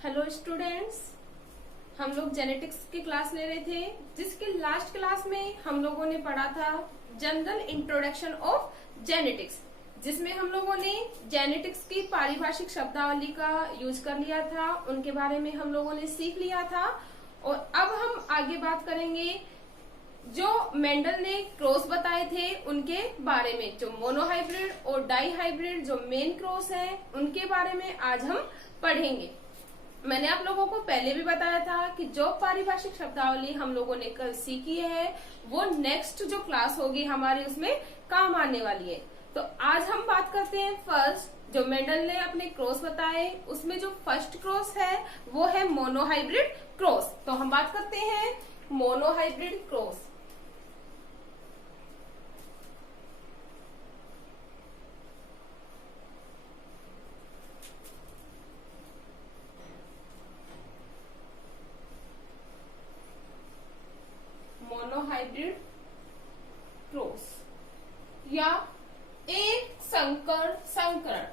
Hello students, हम लोग genetics की क्लास ले रहे थे, जिसके लास्ट क्लास में हम लोगों ने पढ़ा था जनरल इंट्रोडक्शन ऑफ जेनेटिक्स, जिसमें हम लोगों ने जेनेटिक्स की पारिभाषिक शब्दावली का यूज कर लिया था, उनके बारे में हम लोगों ने सीख लिया था। और अब हम आगे बात करेंगे जो मेंडल ने क्रॉस बताए थे उनके बारे में, जो मोनोहाइब्रिड और डाईहाइब्रिड जो मेन क्रॉस है उनके बारे में आज हम पढ़ेंगे। मैंने आप लोगों को पहले भी बताया था कि जो पारिभाषिक शब्दावली हम लोगों ने कल सीखी है वो नेक्स्ट जो क्लास होगी हमारी उसमें काम आने वाली है। तो आज हम बात करते हैं फर्स्ट जो मेंडल ने अपने क्रॉस बताए, उसमें जो फर्स्ट क्रॉस है वो है मोनोहाइब्रिड क्रॉस। तो हम बात करते हैं मोनोहाइब्रिड क्रॉस। मोनोहाइब्रिड क्रॉस या एक संकर संकरण,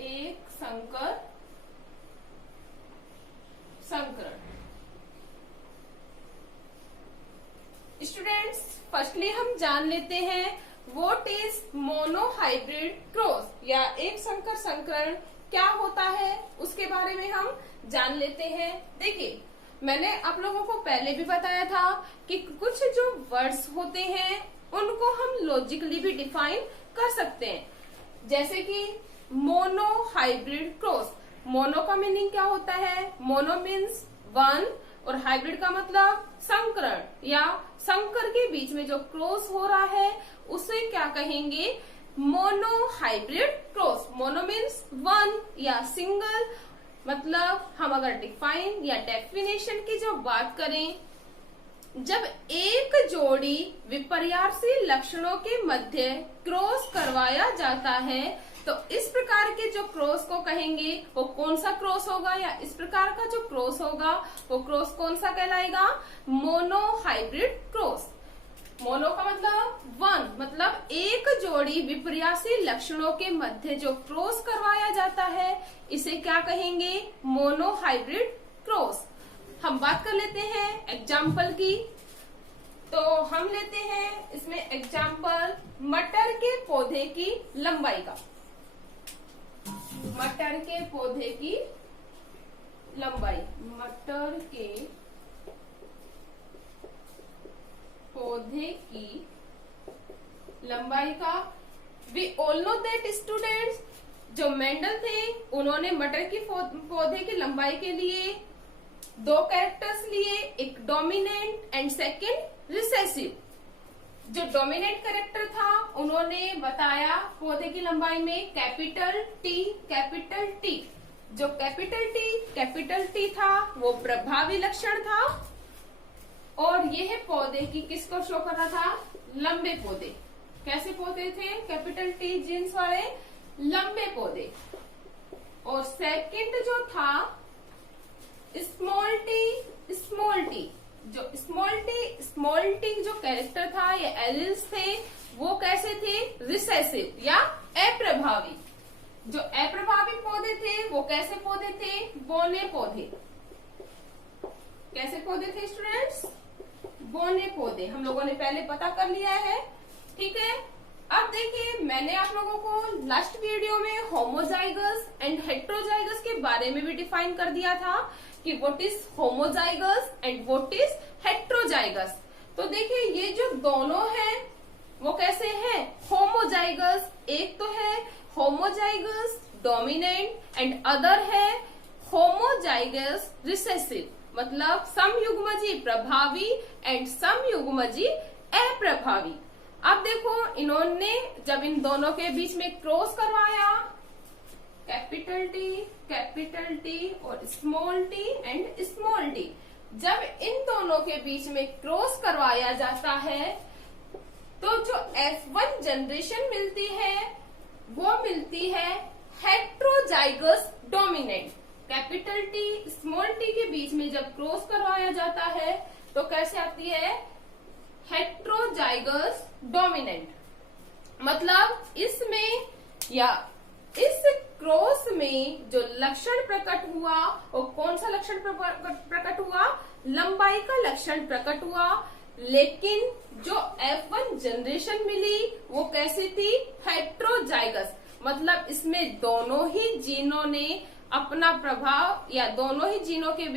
एक संकर संकरण। स्टूडेंट्स, फर्स्टली हम जान लेते हैं व्हाट इज मोनोहाइब्रिड क्रॉस या एक संकर संकरण क्या होता है, उसके बारे में हम जान लेते हैं। देखिए, मैंने आप लोगों को पहले भी बताया था कि कुछ जो वर्ड्स होते हैं उनको हम लॉजिकली भी डिफाइन कर सकते हैं। जैसे कि मोनोहाइब्रिड क्रॉस, मोनो का मीनिंग क्या होता है? मोनो मीन्स वन और हाइब्रिड का मतलब संकरण या संकर के बीच में जो क्रॉस हो रहा है उसे क्या कहेंगे? Monohybrid cross. Mono means one या सिंगल, मतलब हम अगर डिफाइन या डेफिनेशन की जो बात करें, जब एक जोड़ी विपर्यासी लक्षणों के मध्य क्रॉस करवाया जाता है तो इस प्रकार के जो क्रॉस को कहेंगे वो कौन सा क्रॉस होगा, या इस प्रकार का जो क्रॉस होगा वो क्रॉस कौन सा कहलाएगा? Monohybrid cross. मोनो का मतलब वन, मतलब एक जोड़ी विपर्यासी लक्षणों के मध्य जो क्रॉस करवाया जाता है इसे क्या कहेंगे? Monohybrid cross. हम बात कर लेते हैं एग्जाम्पल की। तो हम लेते हैं इसमें एग्जाम्पल मटर के पौधे की लंबाई का। मटर के पौधे की लंबाई, मटर के पौधे की लंबाई का। We all know that students, जो मेंडल थे उन्होंने मटर की पौधे की लंबाई के लिए दो कैरेक्टर्स लिए, एक डोमिनेंट एंड सेकंड रिसेसिव। जो डोमिनेंट कैरेक्टर था उन्होंने बताया पौधे की लंबाई में कैपिटल टी, कैपिटल टी। जो कैपिटल टी था वो प्रभावी लक्षण था, और यह पौधे की किसको शो कर रहा था? लंबे पौधे। कैसे पौधे थे? कैपिटल टी जीन्स वाले लंबे पौधे। और सेकंड जो था स्मॉल टी, जो स्मॉल टी जो कैरेक्टर था या एलिल्स थे वो कैसे थे? रिसेसिव या अप्रभावी। जो अप्रभावी पौधे थे वो कैसे पौधे थे? बौने पौधे। कैसे पौधे थे स्टूडेंट्स? बौने पौधे। हम लोगों ने पहले पता कर लिया है, ठीक है। अब देखिए, मैंने आप लोगों को लास्ट वीडियो में होमोजाइगस एंड हेट्रोजाइगस के बारे में भी डिफाइन कर दिया था कि what is homozygous and what is heterozygous. तो देखिए, ये जो दोनों हैं वो कैसे हैं? होमोजाइगस। एक तो है होमोजाइगस डोमिनेंट एंड अदर है होमोजाइगस रिसेसिव, मतलब समयुग्मजी प्रभावी एंड समयुग्मजी अप्रभावी। अब देखो, इन्होंने जब इन दोनों के बीच में क्रॉस करवाया, कैपिटल टी और small T and small T, जब इन दोनों के बीच में क्रॉस करवाया जाता है तो जो F1 जनरेशन मिलती है वो मिलती है heterozygous dominant. Capital T small T के बीच में जब क्रॉस करवाया जाता है तो कैसे आती है? Heterozygous dominant. मतलब इसमें या इस क्रॉस में जो लक्षण प्रकट हुआ वो कौन सा लक्षण प्रकट हुआ, लंबाई का लक्षण प्रकट हुआ। लेकिन जो F1 जनरेशन मिली वो कैसी थी, हेट्रोजाइगस, मतलब इसमें दोनों ही जीनों ने अपना प्रभाव या दोनों ही जीनों के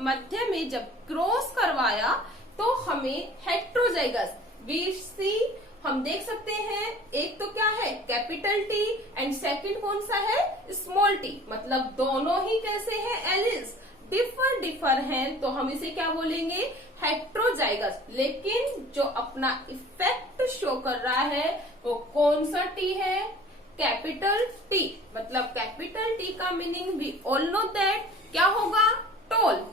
मध्य में जब क्रॉस करवाया तो हमें हेट्रोजाइगस बीसी हम देख सकते हैं। एक तो क्या है कैपिटल टी एंड सेकंड कौन सा है स्मॉल टी, मतलब दोनों ही कैसे हैं एलिल्स डिफर हैं, तो हम इसे क्या बोलेंगे हेट्रोजाइगस। लेकिन जो अपना इफेक्ट शो कर रहा है वो कौन सा टी है, कैपिटल टी, मतलब कैपिटल टी का meaning we all know that क्या होगा, टॉल।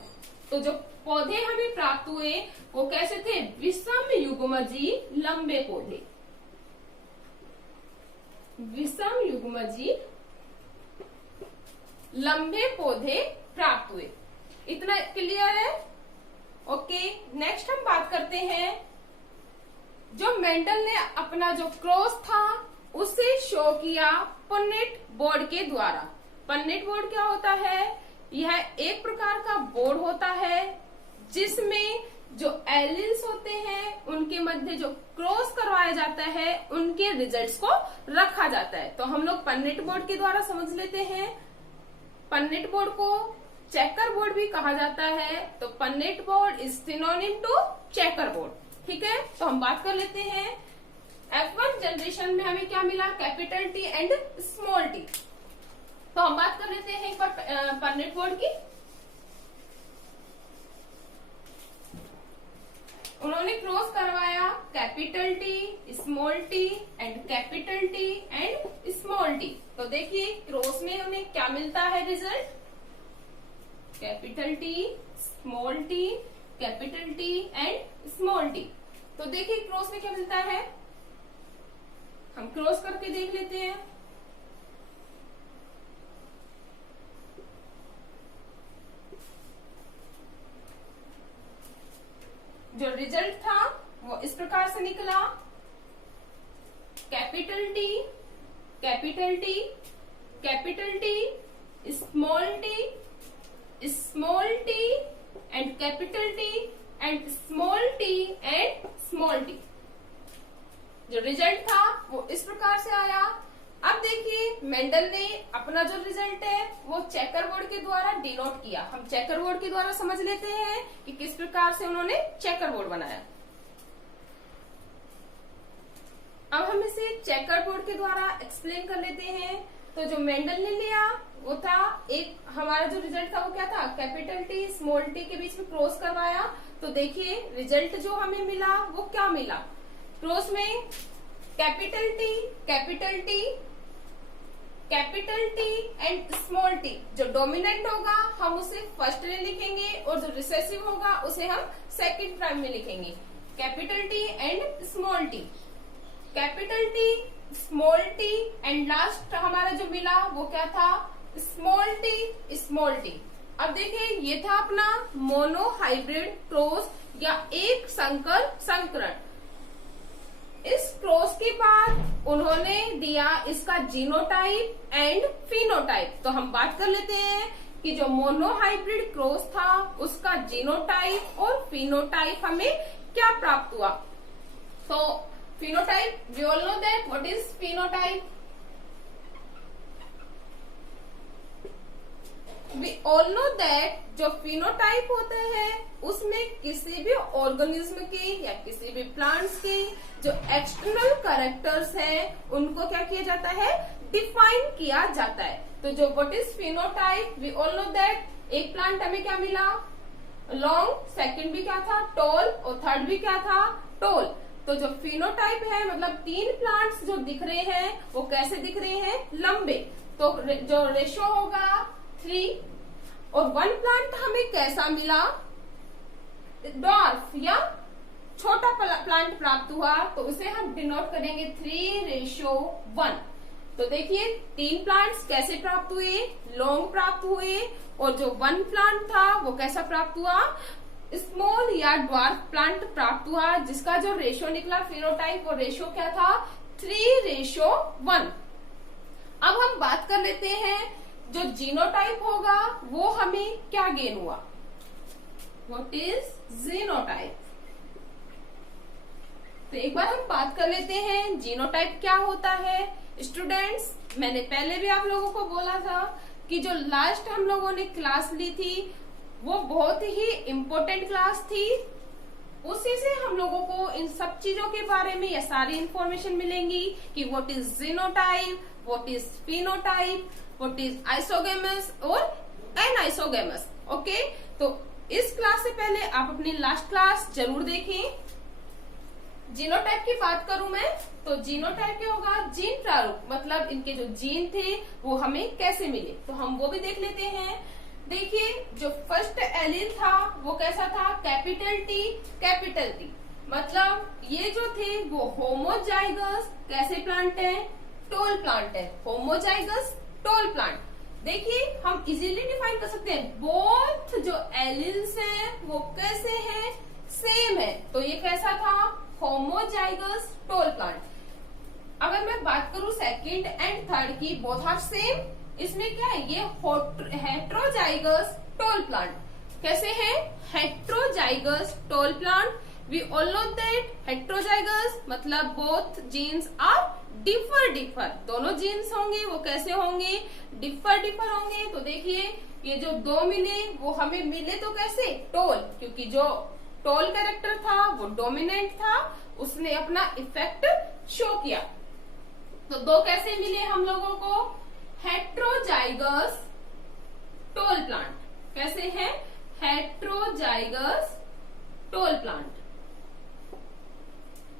तो जो पौधे हमें प्राप्त हुए वो कैसे थे, विषम युग्मजी लंबे पौधे, विषम युग्मजी लंबे पौधे प्राप्त हुए। इतना क्लियर है। ओके, नेक्स्ट हम बात करते हैं जो मेंडल ने अपना जो क्रॉस था उसे शो किया पन्नेट बोर्ड के द्वारा। पन्नेट बोर्ड क्या होता है, यह एक प्रकार का बोर्ड होता है जिसमें जो एलिल्स होते हैं उनके मध्य जो क्रॉस करवाया जाता है उनके रिजल्ट्स को रखा जाता है। तो हम लोग पन्नेट बोर्ड के द्वारा समझ लेते हैं। पन्नेट बोर्ड को चेकर बोर्ड भी कहा जाता है, तो Punnett board is synonym to checker board. ठीक है, तो हम बात कर लेते हैं F1 जनरेशन में हमें क्या मिला, capital T and small T. तो हम बात कर लेते हैं एक बार पन्नेट बोर्ड की। उन्होंने क्रॉस करवाया capital T, small T and capital T and small T. तो देखिए क्रॉस में उन्हें क्या मिलता है result, capital T, small T, capital T and small T. तो देखिए क्रॉस में क्या मिलता है, हम क्रॉस करके देख लेते हैं। जो रिजल्ट था वो इस प्रकार से निकला, capital T, capital T, capital T, small T, small T and capital T and small T and small T. जो रिजल्ट था वो इस प्रकार से आया। अब देखिए मेंडल ने अपना जो रिजल्ट है वो चेकर बोर्ड के द्वारा डिनोट किया। हम चेकर बोर्ड के द्वारा समझ लेते हैं कि किस प्रकार से उन्होंने चेकर बोर्ड बनाया। अब हम इसे चेकर बोर्ड के द्वारा एक्सप्लेन कर लेते हैं। तो जो मेंडल ने लिया वो था, एक हमारा जो रिजल्ट था वो क्या था, कैपिटल टी स्मॉल टी के बीच में क्रॉस करवाया। तो देखिए रिजल्ट जो हमें मिला वो क्या मिला, क्रॉस में capital T, capital T, capital T and small T. जो डोमिनेंट होगा हम उसे फर्स्ट में लिखेंगे और जो रिसेसिव होगा उसे हम सेकंड प्राइम में लिखेंगे। Capital T and small T, capital T, small T and last हमारा जो मिला वो क्या था, स्मॉल टी, स्मॉल टी। अब देखिए ये था अपना मोनोहाइब्रिड क्रॉस या एक संकर संकरण। इस क्रॉस के बाद उन्होंने दिया इसका जीनोटाइप एंड फिनोटाइप। तो हम बात कर लेते हैं कि जो मोनोहाइब्रिड क्रॉस था उसका जीनोटाइप और फिनोटाइप हमें क्या प्राप्त हुआ। तो phenotype, we all know that what is phenotype, we all know that जो फिनोटाइप होते हैं उसमें किसी भी ऑर्गेनिज्म की या किसी भी प्लांट्स की जो एक्सटर्नल कैरेक्टर्स हैं उनको क्या किया जाता है, डिफाइन किया जाता है। तो जो what is phenotype, we all know that एक प्लांट हमें क्या मिला, लॉन्ग, सेकंड भी क्या था टॉल और थर्ड भी क्या था टॉल। तो जो फिनोटाइप है मतलब तीन प्लांट्स जो दिख रहे हैं वो कैसे दिख रहे हैं, लंबे। तो जो रेशो होगा 3 और 1 प्लांट हमें कैसा मिला, डॉर्फ या छोटा प्लांट प्राप्त हुआ। तो उसे हम डिनोट करेंगे 3:1। तो देखिए 3 प्लांट्स कैसे प्राप्त हुए, लॉन्ग प्राप्त हुए और जो 1 प्लांट था वो कैसा प्राप्त हुआ, स्मॉल या ड्वार्फ प्लांट प्राप्त हुआ, जिसका जो रेशो निकला फिनोटाइप वो रेशो क्या था, 3:1। अब हम बात कर लेते हैं जो जीनोटाइप होगा वो हमें क्या गेन हुआ। What is genotype? तो एक बार हम बात कर लेते हैं जीनोटाइप क्या होता है। स्टूडेंट्स, मैंने पहले भी आप लोगों को बोला था कि जो लास्ट हम लोगों ने क्लास ली थी वो बहुत ही इम्पोर्टेंट क्लास थी। उसी से हम लोगों को इन सब चीजों के बारे में ये सारी इंफॉर्मेशन मिलेंगी कि what is genotype, what is phenotype, what is isogamous और एनाइसोगेमस। ओके, तो इस क्लास से पहले आप अपनी लास्ट क्लास जरूर देखें। जीनोटाइप की बात करूं मैं तो जीनोटाइप क्या होगा, जीन प्रारूप, मतलब इनके जो जीन थे वो हमें कैसे मिले, तो हम वो भी देख लेते हैं। देखिए, जो फर्स्ट एलील था वो कैसा था, कैपिटल टी कैपिटल टी, मतलब ये जो थे वो होमोजाइगस कैसे प्लांट है, टोल प्लांट है, होमोजाइगस टोल प्लांट। देखिए, हम इजीली डिफाइन कर सकते हैं, बोथ जो एलील्स हैं वो कैसे हैं, सेम है, तो ये कैसा था, होमोजाइगस टोल प्लांट। अगर मैं बात करूं सेकंड एंड थर्ड की, बोथ आर सेम, इसमें क्या है, ये हेट्रोजाइगस टोल प्लांट। कैसे है, heterozygous tall plant. We all know that heterozygous मतलब बोथ जीन्स आर डिफर, दोनों जीन्स होंगे वो कैसे होंगे, डिफर होंगे। तो देखिए, ये जो दो मिले वो हमें मिले तो कैसे, टोल, क्योंकि जो टोल कैरेक्टर था वो डोमिनेंट था, उसने अपना इफेक्ट शो किया। तो दो कैसे मिले हम लोगों को, हेट्रोजाइगस टोल प्लांट। कैसे है, हेट्रोजाइगस टोल प्लांट।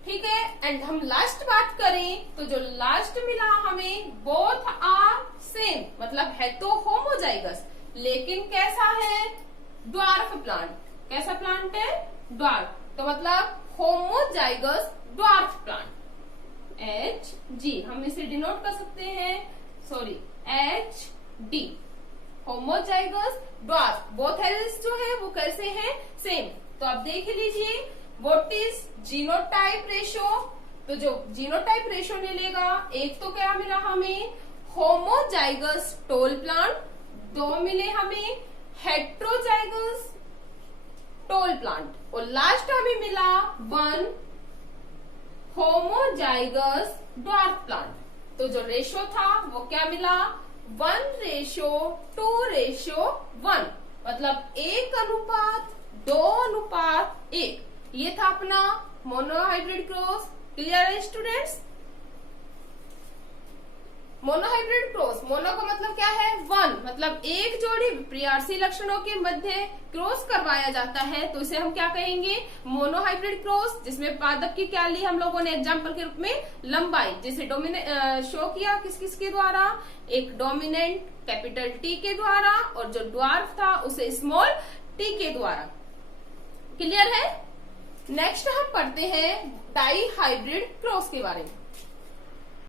ठीक है, एंड हम लास्ट बात करें तो जो लास्ट मिला हमें, बोथ आर सेम, मतलब है तो होमोजाइगस, लेकिन कैसा है, ड्वार्फ प्लांट। कैसा प्लांट है, ड्वार्फ, तो मतलब homozygous dwarf plant. H G हम इसे डिनोट कर सकते हैं, sorry H D, homozygous dwarf. Both alleles जो है वो कैसे हैं, सेम। तो आप देख लीजिए व्हाट इज जीनोटाइप रेशो। तो जो जीनोटाइप रेशो मिलेगा, एक तो क्या मिला हमें, होमोजाइगस टोल प्लांट, दो मिले हमें हेट्रोजाइगस टोल प्लांट, और लास्ट हमें मिला वन होमोजाइगस ड्वार्फ प्लांट। तो जो रेशो था वो क्या मिला, 1:2:1, मतलब 1:2:1। ये था अपना मोनोहाइब्रिड क्रॉस। क्लियर है स्टूडेंट्स? मोनोहाइब्रिड क्रॉस, मोनो का मतलब क्या है, वन, मतलब एक जोड़ी विपरीयार्थी लक्षणों के मध्य क्रॉस करवाया जाता है, तो इसे हम क्या कहेंगे, मोनोहाइब्रिड क्रॉस। जिसमें पादप की क्या ली हम लोगों ने एग्जांपल के रूप में, लंबाई, जिसे शो किया किस किस के द्वारा, एक डोमिनेंट कैपिटल टी के द्वारा, और जो ड्वार्फ था उसे स्मॉल टी के द्वारा। क्लियर है? नेक्स्ट हम पढ़ते हैं डाई हाइब्रिड क्रॉस के बारे में।